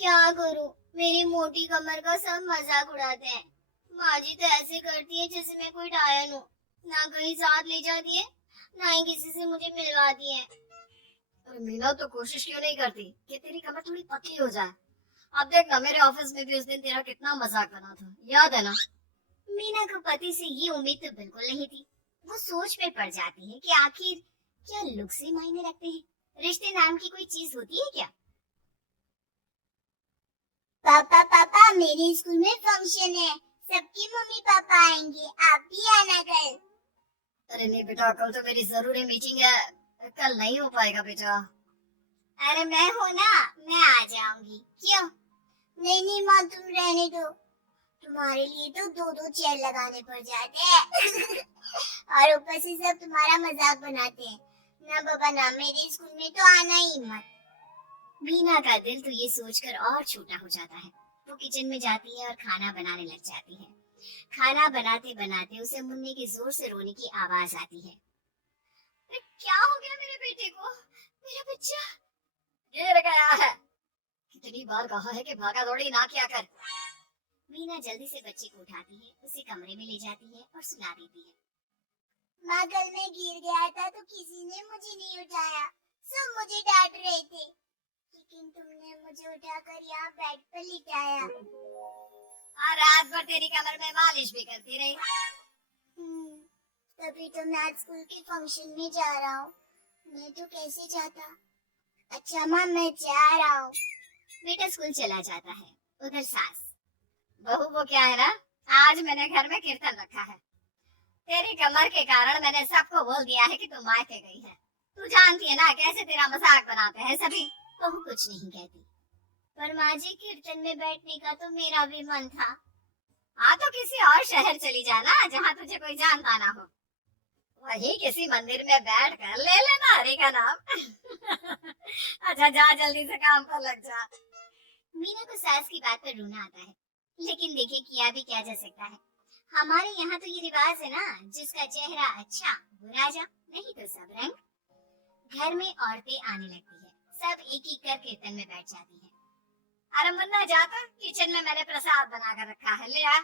क्या करूं, मेरी मोटी कमर का सब मजाक उड़ाते हैं। माँ जी तो ऐसे करती है जैसे मैं कोई डायन हूँ। ना कहीं साथ ले जाती है, ना ही किसी से मुझे मिलवाती है। अरे मीना, तो कोशिश क्यों नहीं करती कि तेरी कमर थोड़ी पतली हो जाए। अब देख ना, मेरे ऑफिस में भी उस दिन तेरा कितना मजाक बना था, याद है ना। मीना को पति से ये उम्मीद तो बिल्कुल नहीं थी। वो सोच में पड़ जाती है कि आखिर क्या लुक से मायने रखते हैं, रिश्ते नाम की कोई चीज होती है क्या। पापा पापा, मेरे स्कूल में फंक्शन है, सबके मम्मी पापा आएंगे, आप भी आना कल। अरे नहीं बेटा, कल तो मेरी जरूरी मीटिंग है, कल नहीं हो पाएगा बेटा। अरे मैं हूँ ना, मैं आ जाऊंगी। क्यों? नहीं नहीं माँ, तुम रहने दो, तुम्हारे लिए तो दो दो चेयर लगाने पड़ जाते हैं। और ऊपर से सब तुम्हारा मजाक बनाते हैं। ना बाबा ना, मेरे स्कूल में तो आना ही मत। मीना का दिल तो ये सोचकर और छोटा हो जाता है। वो किचन में जाती है और खाना बनाने लग जाती है। खाना बनाते बनाते उसे मुन्नी के जोर से रोने की आवाज आती है। क्या हो गया मेरे बेटे को? मेरा बच्चा गिर गया है। कितनी बार कहा है कि भागा दौड़ी ना किया कर। मीना जल्दी से बच्चे को उठाती है, उसे कमरे में ले जाती है और सुला देती है। माँ, कल मैं गिर गया था तो किसी ने मुझे नहीं उठाया, सब मुझे डांट रहे थे, लेकिन तुमने मुझे उठाकर यहाँ बेड पर लिटाया। और रात भर तेरी कमर में मालिश भी करती रही। तभी तो मैं आज स्कूल के फंक्शन में जा रहा हूँ, मैं तो कैसे जाता। अच्छा माँ, मैं जा रहा हूँ। बेटा स्कूल चला जाता है। उधर सास, बहू वो क्या है ना, आज मैंने घर में कीर्तन रखा है। तेरी कमर के कारण मैंने सबको बोल दिया है कि तू मायके गई है। तू जानती है ना कैसे तेरा मजाक बनाते हैं सभी। बहू कुछ नहीं कहती। पर माँ जी, कीर्तन में बैठने का तो मेरा भी मन था। हाँ तो किसी और शहर चली जाना जहाँ तुझे कोई जानता ना हो। वही किसी मंदिर में बैठ कर ले लेना हरि का नाम। अच्छा जा, जल्दी से काम पर लग जा। मीना को सास की बात पर रोना आता है, लेकिन देखिए किया भी क्या जा सकता है। हमारे यहाँ तो ये रिवाज है ना, जिसका चेहरा अच्छा वो राजा, नहीं तो सब रंग। घर में औरतें आने लगती है, सब एक एक कर कीर्तन में बैठ जाती है। अरे मुन्ना, जाकर किचन में मैंने प्रसाद बना कर रखा है, ले आ।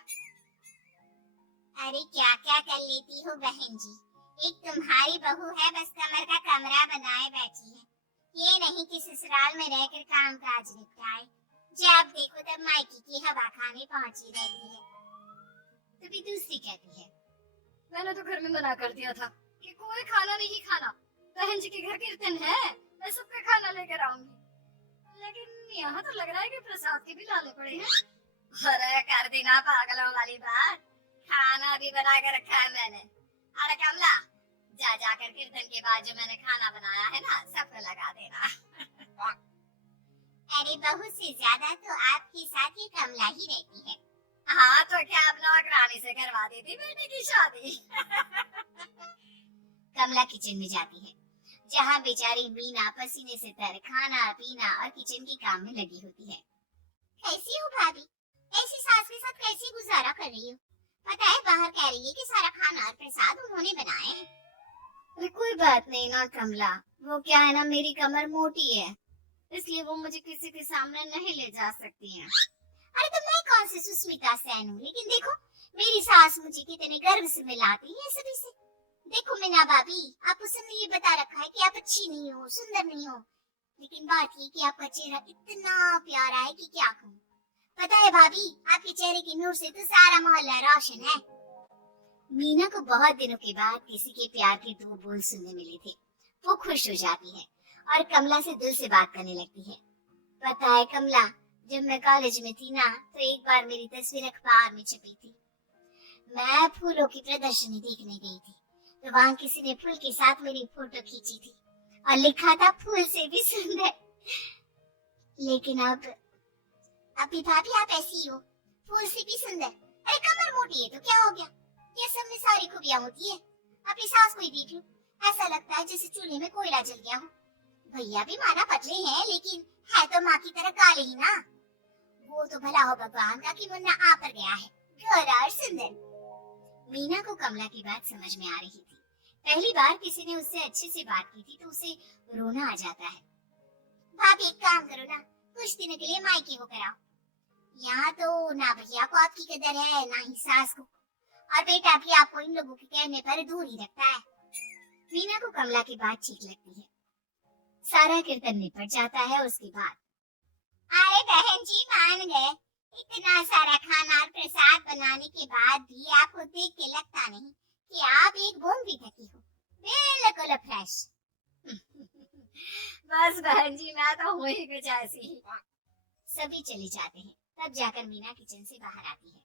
अरे क्या क्या कर लेती हो बहन जी, एक तुम्हारी बहू है बस कमर का कमरा बनाए बैठी है। ये नहीं कि ससुराल में रहकर काम काज निपटाए, जब देखो तब मायके की हवा खाने पहुंची रहती है। तभी दूसरी कहती है, मैंने तो घर में मना कर दिया था कि कोई खाना नहीं खाना। बहन जी के घर कीर्तन है, मैं सबका खाना लेकर आऊंगी, लेकिन यहाँ तो लग रहा है कि प्रसाद के भी लाने पड़े हैं। अरे कर दी ना पागलों वाली बात, खाना भी बना के रखा है मैंने। अरे कमला, जा जाकर कीर्तन के बाद जो मैंने खाना बनाया है ना, सबको लगा देना। अरे बहू से ज्यादा तो आपके साथ ये कमला ही रहती है। हाँ तो क्या अब नौकरानी से करवा देती बेटे की शादी। कमला किचन में जाती है, जहाँ बेचारी मीना पसीने से तर खाना पीना और किचन के काम में लगी होती है। कैसी हो भाभी? ऐसी सास के साथ कैसे गुजारा कर रही हो? पता है बाहर कह रही है कि सारा खाना और प्रसाद उन्होंने बनाए हैं। अरे कोई बात नहीं ना कमला, वो क्या है ना, मेरी कमर मोटी है, इसलिए वो मुझे किसी के सामने नहीं ले जा सकती हैं। अरे तो मैं कौन सी सुस्मिता सेन हूँ, लेकिन देखो मेरी सास मुझे कितने गर्व से मिलाती है सभी से। देखो मीना भाभी, आपको सबने ये बता रखा है कि आप अच्छी नहीं हो, सुंदर नहीं हो, लेकिन बात ये कि आपका चेहरा इतना प्यारा है कि क्या कहूँ। पता है भाभी, आपके चेहरे की नूर से तो सारा मोहल्ला रोशन है। मीना को बहुत दिनों के बाद किसी के प्यार के दो बोल सुनने मिले थे। वो खुश हो जाती है और कमला से दिल से बात करने लगती है। पता है कमला, जब मैं कॉलेज में थी ना, तो एक बार मेरी तस्वीर अखबार में छपी थी। मैं फूलों की प्रदर्शनी देखने गई थी, तो वहाँ किसी ने फूल के साथ मेरी फोटो खींची थी और लिखा था फूल से भी सुंदर। लेकिन अब अभी भाभी आप ऐसी हो, फूल से भी सुंदर। अरे कमर मोटी है तो क्या हो गया, ये सब में सारी खूबियां होती है। अपनी सास को ही देख लो, ऐसा लगता है जैसे चूल्हे में कोयला जल गया हो। भैया भी माना पतले हैं, लेकिन है तो माँ की तरह काले ही ना। वो तो भला हो भगवान का कि मुन्ना आ पर गया है, गोरा और सुंदर। मीना को कमला की बात समझ में आ रही थी। पहली बार किसी ने उससे अच्छे से बात की थी तो उसे रोना आ जाता है। भाभी एक काम करो ना, कुछ दिनों के लिए मायके होकर आओ। यहाँ तो ना भैया को आपकी कदर है ना ही सास को, और बेटा भी आपको इन लोगों के कहने पर दूर ही रखता है। मीना को कमला की बात ठीक लगती है। सारा कीर्तन निपट जाता है उसके बाद। अरे बहन जी मान गए, इतना सारा खाना और प्रसाद बनाने के बाद भी आपको देख के लगता नहीं कि आप एक बूंद भी थकी हो, बिल्कुल फ्रेश। बस बहन जी मैं तो हूँ ही कुछ ऐसी ही। सभी चले जाते हैं, तब जाकर मीना किचन से बाहर आती है।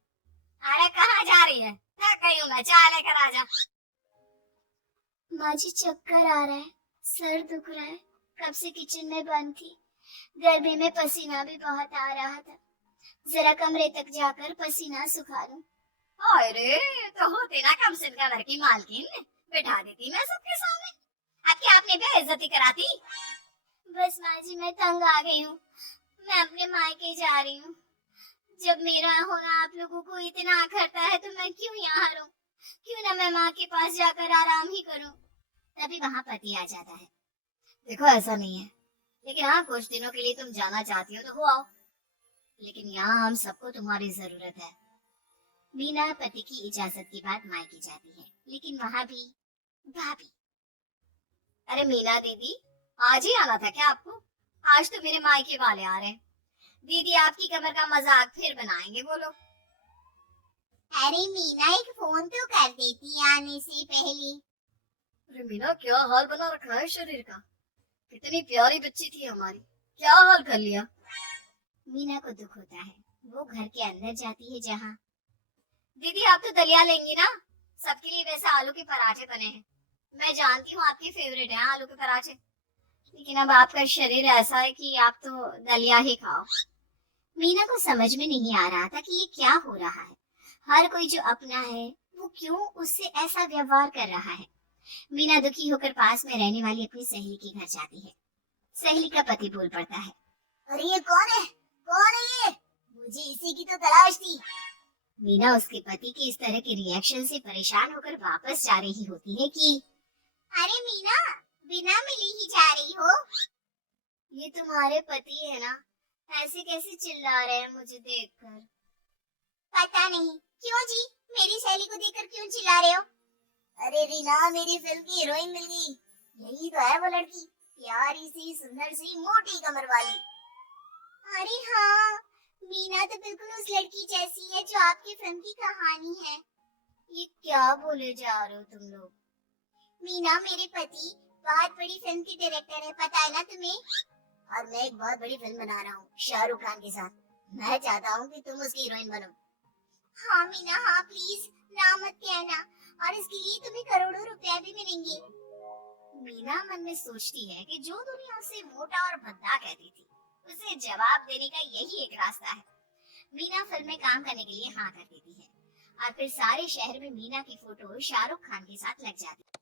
अरे कहाँ जा रही है? थक गई हूँ मैं, चाय लेकर आ जा। माँ जी चक्कर आ रहा है, सर दुख रहा है, कब से किचन में बंद थी, गर्मी में पसीना भी बहुत आ रहा था, जरा कमरे तक जाकर पसीना सुखा लूं। अरे तो होती ना कम से कम घर की मालकिन, बिठा देती मैं सबके सामने। अब क्या आपने बेइज्जती कराती? बस माँ जी मैं तंग आ गई हूँ, मैं अपने मायके जा रही हूँ। जब मेरा होना आप लोगों को इतना करता है तो मैं क्यों यहाँ रहूं? क्यों ना मैं माँ के पास जाकर आराम ही करूं। तभी वहाँ पति आ जाता है। देखो ऐसा नहीं है, लेकिन हाँ कुछ दिनों के लिए तुम जाना चाहती हो तो हो आओ, लेकिन यहाँ हम सबको तुम्हारी जरूरत है। मीना पति की इजाजत के बाद मायके जाती है, लेकिन वहाँ भी भाभी। अरे मीना दीदी, आज ही आना था क्या आपको? आज तो मेरे मायके वाले आ रहे हैं। दीदी आपकी कमर का मजाक फिर बनाएंगे वो लोग। अरे मीना एक फोन तो कर देती आने से पहले। अरे मीना क्या हाल बना रखा है शरीर का, कितनी प्यारी बच्ची थी हमारी, क्या हाल कर लिया। मीना को दुख होता है, वो घर के अंदर जाती है जहाँ। दीदी आप तो दलिया लेंगी ना? सबके लिए वैसे आलू के पराठे बने हैं, मैं जानती हूँ आपके फेवरेट हैं आलू के पराठे, लेकिन अब आपका शरीर ऐसा है कि आप तो दलिया ही खाओ। मीना को समझ में नहीं आ रहा था कि ये क्या हो रहा है। हर कोई जो अपना है वो क्यों उससे ऐसा व्यवहार कर रहा है। मीना दुखी होकर पास में रहने वाली अपनी सहेली के घर जाती है। सहेली का पति बोल पड़ता है, अरे ये कौन है? कौन है ये? मुझे इसी की तो तलाश थी। मीना उसके पति के इस तरह के रिएक्शन से परेशान होकर वापस जा रही होती है कि अरे मीना बिना मिली ही जा रही हो? ये तुम्हारे पति है ना, ऐसे कैसे चिल्ला रहे हैं मुझे देखकर? पता नहीं क्यों जी, मेरी सहेली को देखकर क्यों चिल्ला रहे हो? अरे रीना मेरी फिल्म की हीरोइन मिल गई, यही तो है वो लड़की, प्यारी सी सुंदर सी मोटी कमर वाली। अरे हाँ, मीना तो बिल्कुल उस लड़की जैसी है जो आपकी फिल्म की कहानी है। ये क्या बोले जा रहे हो तुम लोग? मीना मेरे पति बहुत बड़ी फिल्म के डायरेक्टर है, पता है ना तुम्हें? और मैं एक बहुत बड़ी फिल्म बना रहा हूँ शाहरुख खान के साथ। मैं चाहता हूँ कि तुम उसकी हीरोइन बनो। हाँ मीना हाँ, प्लीज ना मत कहना, और इसके लिए तुम्हें करोड़ों रुपया भी मिलेंगे। मीना मन में सोचती है कि जो दुनिया उसे मोटा और भद्दा कहती थी, उसे जवाब देने का यही एक रास्ता है। मीना फिल्म में काम करने के लिए हाँ कर देती है, और फिर सारे शहर में मीना की फोटो शाहरुख खान के साथ लग जाती है।